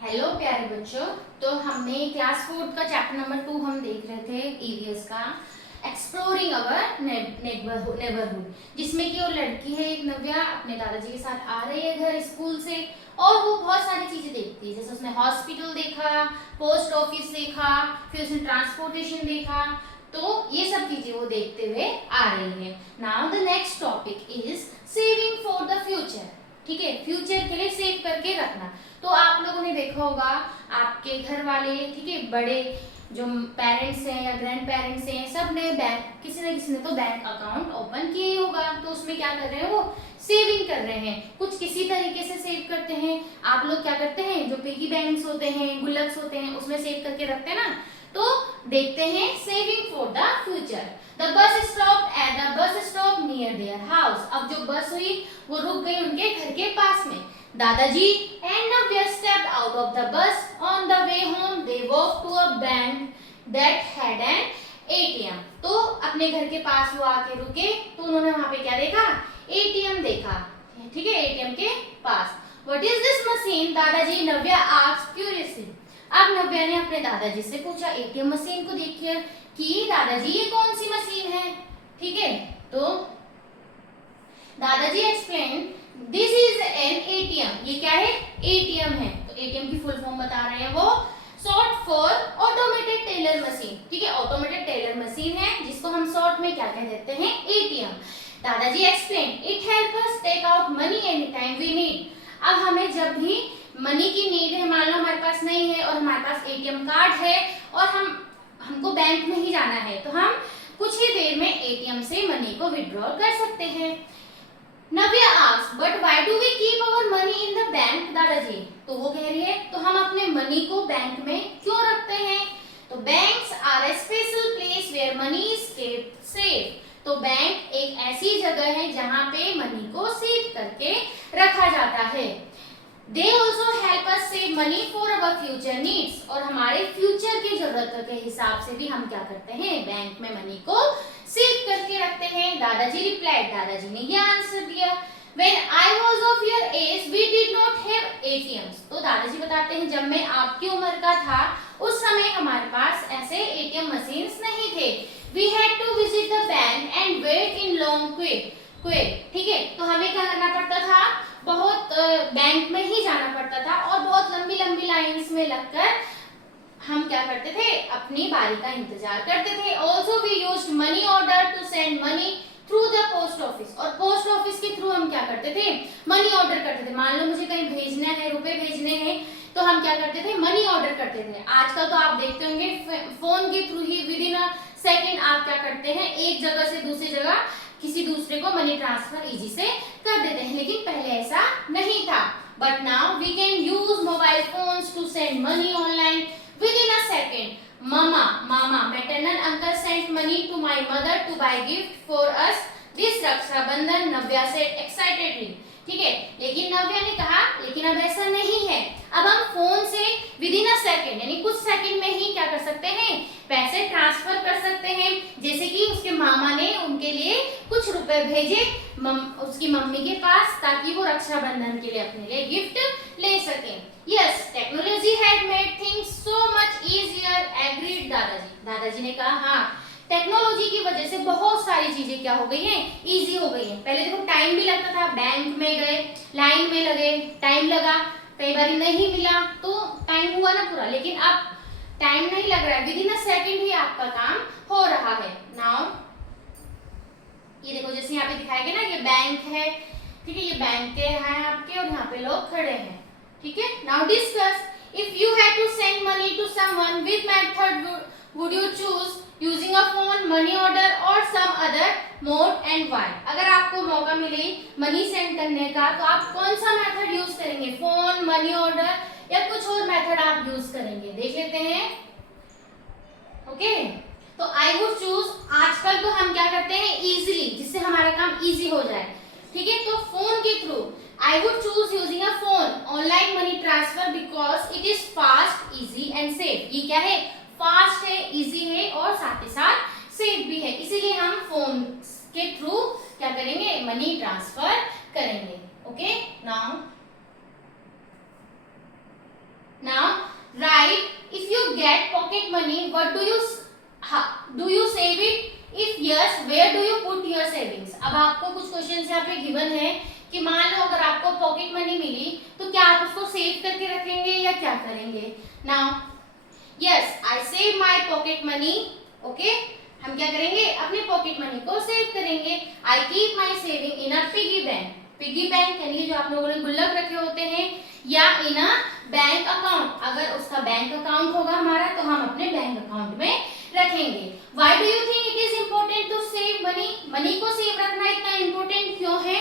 Hello प्यारे बच्चों। तो हमने क्लास 4 का चैप्टर नंबर 2 हम देख रहे थे ईवीएस का एक्सप्लोरिंग अवर नेबरहुड, जिसमें कि वो लड़की है एक नव्या अपने दादाजी के साथ आ रही है घर स्कूल से और वो बहुत सारी चीजें देखती है। जैसे उसने हॉस्पिटल देखा, पोस्ट ऑफिस देखा, फिर उसने ट्रांसपोर्टेशन देखा। तो ये सब चीजें वो देखते हुए आ रही है। Now the next topic is saving for the future. ठीक है, फ्यूचर के लिए सेव करके रखना। तो आप लोगों ने देखा होगा आपके घर वाले, ठीक है, बड़े जो पेरेंट्स हैं या ग्रैंड पेरेंट्स हैं, सब ने बैंक किसी न किसी ने तो बैंक अकाउंट ओपन किए होगा। तो उसमें क्या कर रहे हैं, वो सेविंग कर रहे हैं। कुछ किसी तरीके से सेव करते हैं। आप लोग क्या करते हैं, जो पिगी बैंक्स होते हैं, गुल्लक्स होते हैं, उसमें सेव करके रखते हैं ना। तो देखते हैं saving for the future. The bus stop at the bus stop near their house. अब जो बस हुई वो रुक गई उनके घर के पास में। दादाजी and Navya stepped out of the bus. On the way home, they walked to a bank that had an ATM. तो अपने घर के पास वो आके रुके तो उन्होंने वहां पे क्या देखा, एटीएम देखा। ठीक है, एटीएम के पास। What is this machine? दादाजी नव्या asked curiously. अब नव्या ने अपने दादाजी से पूछा, एटीएम मशीन को देखिए कि दादाजी ये कौन सी मशीन है। ठीक है, तो दादाजी explain this is an ATM. ये क्या है, एटीएम है। तो एटीएम की फुल फॉर्म बता रहे हैं वो, short for automated teller machine. ठीक है, ऑटोमेटेड टेलर मशीन है जिसको हम शॉर्ट में क्या कह देते हैं, एटीएम। दादाजी explain it help us take out money any time we need. अब हमें जब भी मनी की नीड है, मान लो हमारे पास नहीं है और हमारे पास एटीएम कार्ड है और हमको बैंक में ही जाना है, तो हम कुछ ही देर में एटीएम से मनी को विड्रॉ कर सकते हैं। Navya asked, but why do we keep our money in the bank दादाजी? तो वो कह रही है तो हम अपने मनी को बैंक में क्यों रखते हैं? तो banks are a special place where money is kept safe. तो बैंक एक ऐसी जगह है जहां पे मनी को सेव करके रखा जाता है। They also help us save money for our future needs. और हमारे फ्यूचर की जरूरतों के हिसाब से भी हम क्या करते हैं, बैंक में मनी को सेव करके रखते हैं। दादाजी रिप्लाइड, दादाजी ने यह आंसर दिया, When I was of your age, we did not have ATMs. तो दादाजी बताते हैं जब मैं आपकी उम्र का था उस समय हमारे पास ऐसे एटीएम मशीन्स नहीं थे। We had to visit the bank and wait in long queue. ठीक है, तो हमें क्या करना पड़ता था, बहुत बैंक में ही जाना पड़ता था और बहुत लंबी लंबी लाइंस में लगकर हम क्या करते थे, अपनी बारी का इंतजार करते थे। Also we used money order to send money through the post office. और पोस्ट ऑफिस के थ्रू हम क्या करते थे, मनी ऑर्डर करते थे। मान लो मुझे कहीं भेजना है, रुपए भेजने हैं, तो हम क्या करते थे, मनी ऑर्डर करते थे। आजकल तो आप देखते होंगे फोन के through he with in a second आप क्या करते हैं, एक जगह से दूसरी जगह किसी दूसरे को मनी ट्रांसफर इजी से कर देते हैं। लेकिन पहले ऐसा नहीं था। But now we can use mobile phones to send money online within a second. Mama, maternal uncle sent money to my mother to buy gift for us this Raksha Bandhan. Navya said excitedly. ठीक है, लेकिन नव्या ने कहा लेकिन अब ऐसा नहीं है। अब हम फोन से विद इन अ सेकेंड यानी कुछ सेकंड में ही क्या कर सकते हैं, पैसे ट्रांसफर कर सकते हैं। जैसे कि उसके मामा ने उनके लिए कुछ रुपए भेजे उसकी मम्मी के पास ताकि वो रक्षाबंधन के लिए अपने लिए गिफ्ट ले सके। Yes, technology had made things so much easier, agreed दादाजी। दादाजी ने कहा हाँ, टेक्नोलॉजी की वजह से बहुत सारी चीजें क्या हो गई हैं, इजी हो गई हैं। पहले देखो टाइम भी लगता था, बैंक में गए, लाइन में लगे, टाइम लगा, कई बार नहीं मिला तो टाइम हुआ ना पूरा। लेकिन अब टाइम नहीं लग रहा है, विद इन अ सेकेंड ही आपका काम हो रहा है। नाउ ये देखो जैसे यहाँ पे दिखाया गया ना, ये बैंक है, ठीक है, ये बैंक के हैं आपके और यहाँ पे लोग खड़े हैं। ठीक है, now discuss if you had to send money to someone which method would you choose, using a phone, money order और some other mode and why. अगर आपको मौका मिले मनी सेंड करने का तो आप कौन सा मेथड यूज करेंगे, फोन, मनी ऑर्डर या कुछ और मेथड आप यूज करेंगे, देख लेते हैं। ओके, तो आई वुड चूज, आजकल तो हम क्या करते हैं इजीली, जिससे हमारा काम इजी हो जाए। ठीक है, तो फोन के through I would choose using a phone online money transfer because it is fast, easy and safe. ये क्या है, फास्ट है, इजी है और साथ ही साथ सेफ भी है, इसीलिए हम फोन के थ्रू क्या करेंगे, मनी ट्रांसफर करेंगे। Okay, now pocket money, what do you save it, if yes where do you put your savings. अब आपको कुछ क्वेश्चन यहाँ पे गिवन है कि मान लो अगर आपको पॉकेट मनी मिली तो क्या आप उसको सेव करके रखेंगे या क्या करेंगे। Now yes I save my pocket money, okay, हम क्या करेंगे अपने पॉकेट मनी को सेव करेंगे। I keep my saving in a piggy bank, piggy bank यानी जो आप लोगों ने गुल्लक रखे होते हैं, या इन अ बैंक अकाउंट, अगर उसका बैंक अकाउंट होगा हमारा तो हम अपने बैंक अकाउंट में रखेंगे। Why do you think it is important to save money, money को सेव रखना इतना इम्पोर्टेंट क्यों है।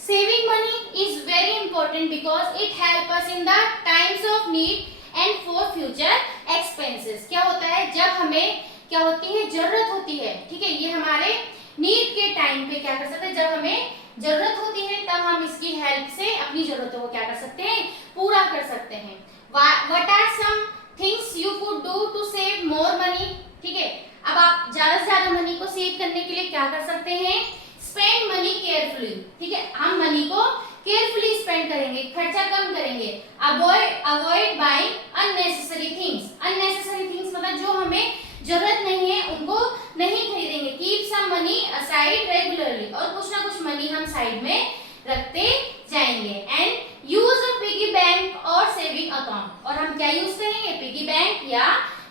Saving money is very important because it help us in the times of need and for future expenses. क्या होता है जब हमें क्या होती है जरूरत होती है, ठीक है, ये हमारे नीड के टाइम पे क्या कर सकते हैं, जब हमें जरूरत होती है तब हम इसकी हेल्प से अपनी जरूरतों को क्या कर सकते हैं पूरा कर सकते हैं। What are some things you could do to save more money, ठीक है, अब आप ज्यादा से ज्यादा मनी को सेव करने के लिए क्या कर सकते हैं, स्पेंड मनी केयरफुली, ठीक है, हम मनी को केयरफुली स्पेंड करेंगे, खर्चा कम करेंगे। Avoid buying unnecessary things, unnecessary things मतलब जो हमें जरूरत नहीं है उनको नहीं खरीदेंगे। Keep some money aside regularly, और कुछ ना कुछ मनी हम साइड में रखते जाएंगे। And use a piggy bank और सेविंग अकाउंट, और हम क्या यूज करेंगे, पिगी बैंक या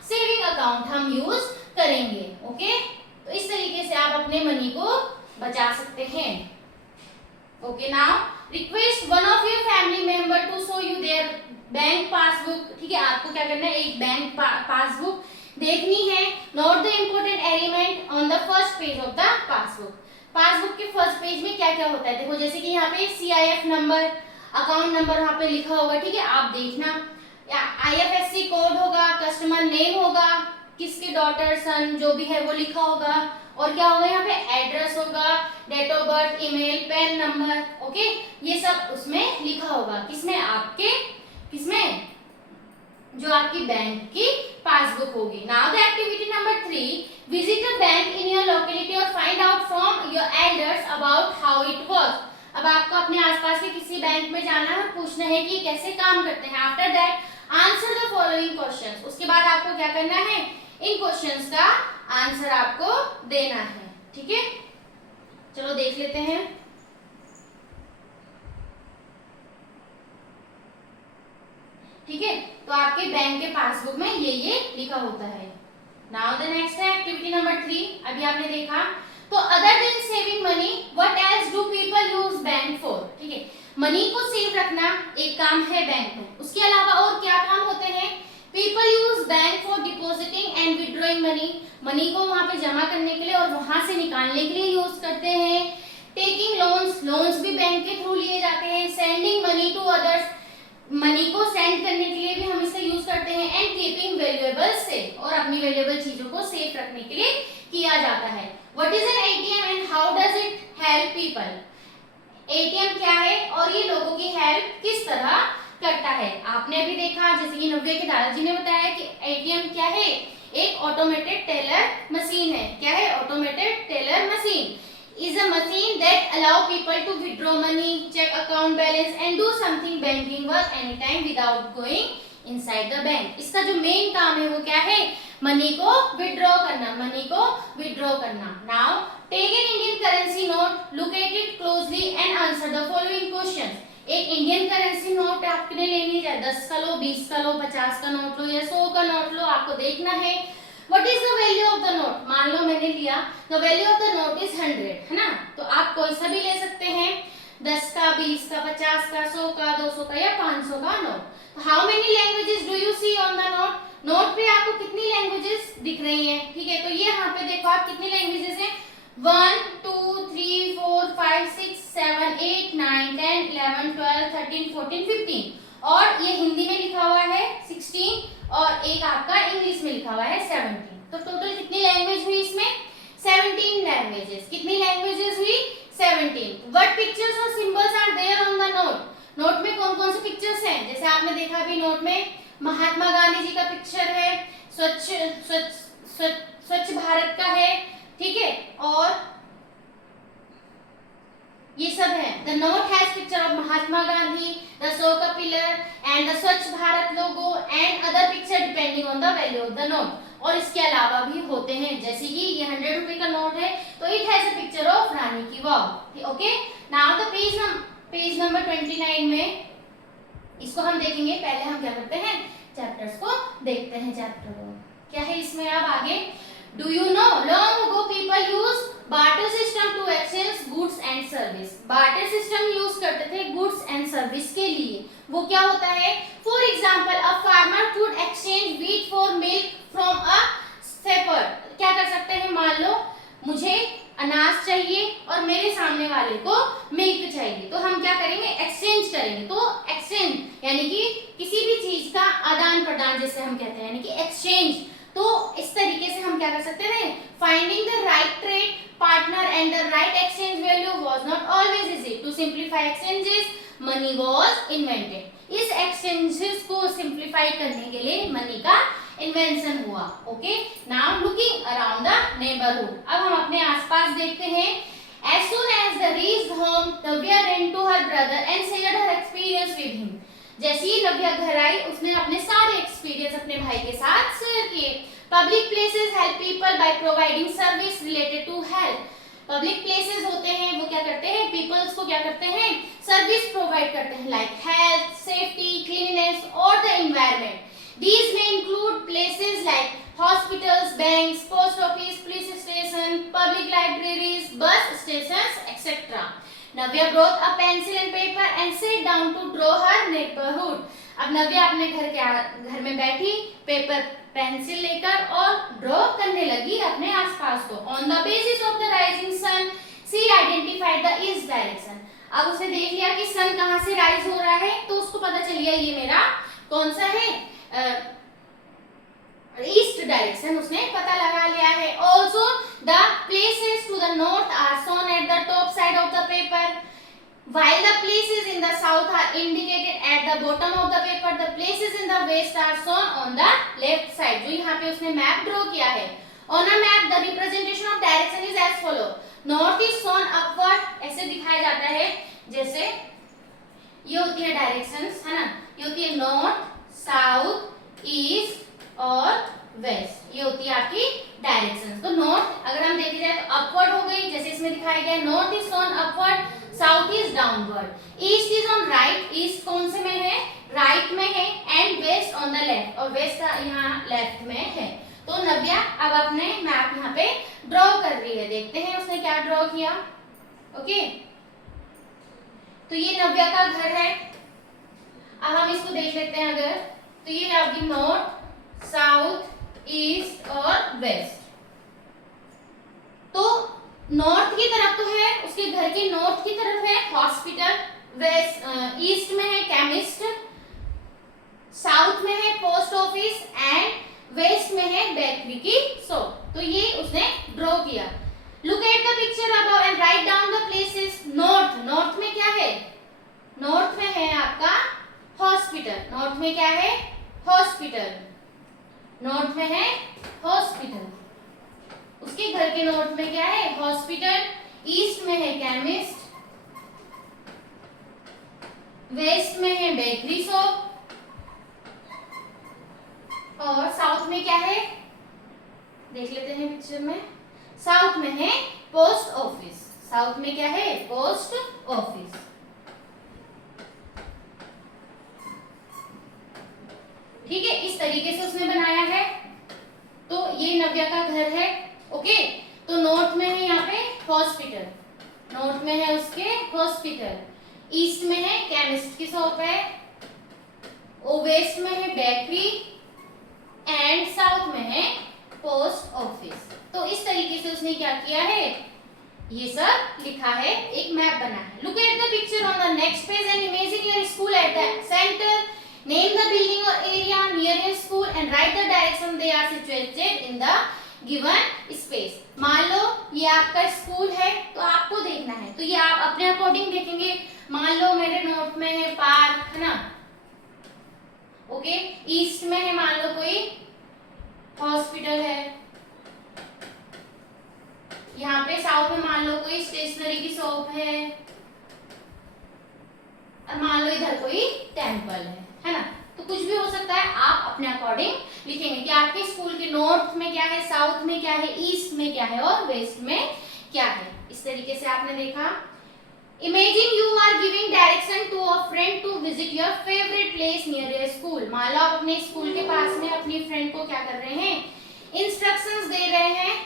सेविंग अकाउंट हम यूज करेंगे। ओके, तो इस तरीके से आप अपने मनी को बचा सकते हैं। Okay, now request one of your family member to show you their bank passbook, ठीक है, आपको क्या करना है एक बैंक पासबुक देखनी है। Note the important element on the first page of the passbook, passbook के फर्स्ट पेज में क्या क्या होता है, देखो जैसे कि यहाँ पे CIF नंबर, अकाउंट नंबर वहाँ पे लिखा होगा, ठीक है, आप देखना, IFSC कोड होगा, कस्टमर नेम होगा, किसके डॉटर सन जो भी है वो लिखा होगा, और क्या होगा यहाँ पे एड्रेस होगा, date of birth, email, PAN number, okay, ये सब उसमें लिखा होगा, किसमें आपके, किसमें जो आपकी बैंक की पासबुक होगी। Now the activity number 3, visit a bank in your locality और find out from your elders about how it works. अब आपको अपने आसपास के किसी बैंक में जाना है और पूछना है कि कैसे काम करते हैं। After that answer the following questions, उसके बाद आपको क्या करना है, इन क्वेश्चंस का आंसर आपको देना है, ठीक है, चलो देख लेते हैं। ठीक है, तो आपके बैंक के पासबुक में ये लिखा होता है। नाउ द नेक्स्ट है एक्टिविटी नंबर 3, अभी आपने देखा, तो other than saving money what else do people use bank for, ठीक है, मनी को सेव रखना एक काम है बैंक में, उसके अलावा और क्या काम होते हैं, people use bank for depositing and withdrawing money, money को वहां पे जमा करने के लिए और वहां से निकालने के लिए यूज करते हैं। टेकिंग लोन्स, लोन्स भी बैंक के थ्रू लिए जाते हैं। Sending money to others, money को सेंड करने के लिए भी हम इसका यूज करते हैं। एंड कीपिंग वैल्यूएबल सेफ, और अपनी वैल्यूएबल चीजों को सेफ रखने के लिए किया जाता है। What is an ATM and how does it help people, ATM क्या है और ये लोगों की हेल्प किस तरह करता है। आपने अभी देखा, जैसे कि नव्या के दादाजी ने बताया कि ATM क्या है, एक ऑटोमेटेड टेलर मशीन है। क्या है, automated teller machine is a machine that allow people to withdraw money, check account balance and do something banking work anytime without going inside the bank। इसका जो मेन काम है वो क्या है, मनी को विड्रॉ करना, मनी को विड्रॉ करना। Now take an Indian currency note, look at it closely and answer the following questions. एक इंडियन करेंसी नोट आपने लेनी है, 10 का लो, 20 का लो, 50 का नोट लो या 100 का नोट लो, आपको देखना है What is the value of the note? मान लो मैंने लिया, the value of the note is 100, है ना, तो आप कोई सा भी ले सकते हैं, 10 का, 20 का, 50 का, 100 का, 200 का या 500 का नोट। तो how many languages do you see on the note? Note पे आपको कितनी लैंग्वेजेस दिख रही हैं, ठीक है, तो ये यहाँ पे देखो आप कितनी लैंग्वेजेस हैं, 1 2 3 4 5 6 7 8 9 10 11 12 13 14 15, और ये हिंदी में लिखा हुआ है 16, और एक आपका इंग्लिश में लिखा हुआ है 17। तो टोटल कितनी लैंग्वेज हुई इसमें, 17 लैंग्वेजेस। कितनी लैंग्वेजेस हुई, 17। व्हाट पिक्चर्स और symbols are there on the note, note में कौन कौन से पिक्चर्स हैं, जैसे आपने देखा अभी नोट में महात्मा गांधी जी का पिक्चर है, स्वच्छ भारत का है, ठीक है, और ये सब है। The note has picture of Mahatma Gandhi, the Ashoka pillar and the Swachh Bharat logo and other picture depending on the value of the note. और इसके अलावा भी होते हैं, जैसे कि ये 100 रुपए का नोट है तो it has a picture of Rani ki Vav. Okay, now the page number 29 में इसको हम देखेंगे। पहले हम क्या करते हैं, चैप्टर्स को देखते हैं। चैप्टर क्या है इसमें अब आगे, do you know long ago people use barter system to exchange goods and service. Barter system use करते थे गुड्स एंड सर्विस के लिए। वो क्या होता है, for example a farmer could exchange wheat for milk from a shepherd. क्या कर सकते हैं, मान लो मुझे अनाज चाहिए और मेरे सामने वाले को मिल्क चाहिए, तो हम क्या करेंगे, एक्सचेंज करेंगे। तो एक्सचेंज यानी कि किसी भी चीज का आदान प्रदान जिसे हम कहते हैं, यानी कि एक्सचेंज। तो इस तरीके से हम क्या कर सकते हैं, finding the right trade partner and the right exchange value was not always easy. To simplify exchanges money was invented. इस एक्सचेंजेस को सिंप्लीफाई करने के लिए मनी का इन्वेंशन हुआ। Okay, now looking around the neighbourhood. अब हम अपने आसपास देखते हैं। As soon as they reached home, Navya ran to her brother and shared her experience with him. जैसे ही नव्या घर आई, उसने अपने सारे एक्सपीरियंस अपने भाई के साथ शेयर किए। Public places help people by providing service related to health. Public places होते हैं, वो क्या करते हैं, पीपल्स को क्या करते हैं, सर्विस प्रोवाइड करते हैं, लाइक हेल्थ, सेफ्टी, क्लीननेस और the environment. These may include places like hospitals, banks, post office, police station, public libraries, bus stations, etc. Navya brought a pencil and paper and sat down to draw her neighborhood. अब नव्या अपने घर में बैठी, paper pencil लेकर और draw करने लगी अपने आसपास को। On the basis of the rising sun, she identified the east direction. अब उसने देख लिया कि सन कहाँ से राइज हो रहा है, तो उसको पता चल गया ये मेरा कौन सा है, ईस्ट डायरेक्शन उसने पता लगा लिया है। Also the places to the north are shown at the top side of the paper, while the places in the south are indicated at the bottom of the paper. The places in the west are shown on the left side. जो यहाँ पे उसने map draw किया है। On a map the representation of direction is as follow. North is shown upward, ऐसे दिखाया जाता है, जैसे ये होती है डायरेक्शंस, है ना, ये होती है नॉर्थ, साउथ, ईस्ट और वेस्ट, ये होती है आपकी डायरेक्शंस। तो नॉर्थ अगर हम देखे जाए तो अपवर्ड हो गई, जैसे इसमें दिखाया गया, north is on upward, south is downward, east is on right, east कौन से में है, राइट में है, and west on the left, और वेस्ट यहाँ लेफ्ट में है। तो नव्या अब अपने मैप यहाँ पे ड्रॉ कर रही है, देखते हैं उसने क्या ड्रॉ किया। ओके, तो ये नव्या का घर है। अब हम इसको देख लेते हैं, अगर तो ये है आपकी नॉर्थ, साउथ, ईस्ट और वेस्ट। तो नॉर्थ की तरफ तो है, उसके घर के नॉर्थ की तरफ है हॉस्पिटल, वेस्ट ईस्ट में है केमिस्ट, साउथ में है पोस्ट ऑफिस एंड वेस्ट में है बेकरी की शॉप। तो ये उसने ड्रॉ किया। Look at the picture above and write down the places. North, north में क्या है, नॉर्थ में है आपका हॉस्पिटल, नॉर्थ में क्या है, हॉस्पिटल, नॉर्थ में है हॉस्पिटल, उसके घर के नॉर्थ में क्या है, हॉस्पिटल, ईस्ट में है केमिस्ट, वेस्ट में है बेकरी शॉप और साउथ में क्या है, देख लेते हैं पिक्चर में, साउथ में है पोस्ट ऑफिस, साउथ में क्या है, पोस्ट ऑफिस। ठीक है, इस तरीके से उसने बनाया है। तो ये नव्या का घर है। ओके, तो नॉर्थ में है यहाँ पे हॉस्पिटल, नॉर्थ में है उसके हॉस्पिटल, ईस्ट में है केमिस्ट की शॉप है, वेस्ट में है बेकरी एंड साउथ में है पोस्ट ऑफिस। तो इस तरीके से उसने क्या किया है, ये सब लिखा है, एक मैप बना है। Look at the picture on the next page and imagine your school at the centre, name the building और area near your school and write the direction they are situated in the given space. मान लो ये आपका school है, तो आपको देखना है, तो ये आप अपने अकॉर्डिंग देखेंगे। मान लो मेरे नॉर्थ में है पार्क, है ना, ओके, ईस्ट में है मान लो कोई हॉस्पिटल है, यहाँ पे साउथ में मान लो कोई स्टेशनरी की शॉप है, और मान लो इधर कोई टेम्पल है ना। तो कुछ भी हो सकता है, आप अपने अकॉर्डिंग लिखेंगे कि आपके स्कूल के नॉर्थ में क्या है, साउथ में क्या है, ईस्ट में क्या है और वेस्ट में क्या है। इस तरीके से आपने देखा। Imagine you are giving direction to a friend to visit your favorite place near your school। मान लो आप अपने स्कूल के पास में अपनी फ्रेंड को क्या कर रहे हैं, इंस्ट्रक्शंस दे रहे हैं।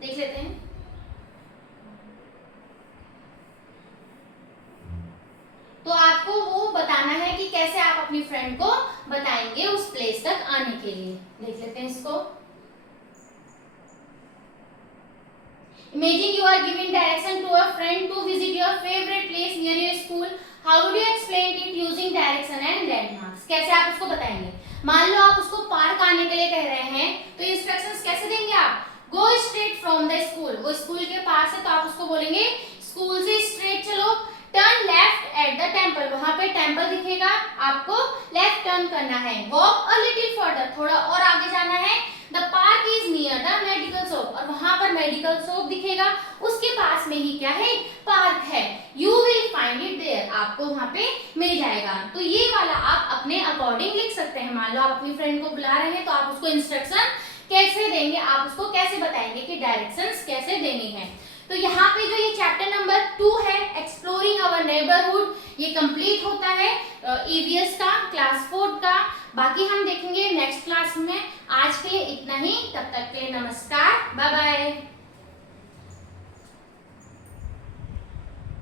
देख लेते हैं। तो आपको वो बताना है कि कैसे आप अपनी फ्रेंड को बताएंगे उस प्लेस तक आने के लिए। देख लेते हैं इसको। Imagine you are giving direction to a friend to visit your favorite place near your school. How would you explain it using direction and landmarks? कैसे आप उसको बताएंगे? मान लो आप उसको पार्क आने के लिए कह रहे हैं, तो इंस्ट्रक्शंस कैसे देंगे आप? Go straight from the school। वो स्कूल के पास है तो आप उसको बोलेंगे स्कूल से स्ट्रेट चलो, turn left at the temple. वहां पे टेम्पल दिखेगा, आपको लेफ्ट टर्न करना है। वॉक अ लिटिल फर्दर, थोड़ा और आगे जाना है। The park is near the medical shop, और वहां पर मेडिकल शॉप दिखेगा, उसके पास में ही क्या है, पार्क है। You will find it there, आपको वहां पे मिल जाएगा। तो ये वाला आप अपने अकॉर्डिंग लिख सकते हैं। मान लो आप अपनी फ्रेंड को बुला रहे हैं तो आप उसको इंस्ट्रक्शन कैसे देंगे, आप उसको कैसे बताएंगे कि डायरेक्शंस कैसे देनी है। तो यहाँ पे जो ये चैप्टर नंबर 2 है, एक्सप्लोरिंग आवर नेबरहुड, ये कंप्लीट होता है ईवीएस का, क्लास 4 का। बाकी हम देखेंगे नेक्स्ट क्लास में। आज के लिए इतना ही, तब तक के लिए नमस्कार, बाय बाय।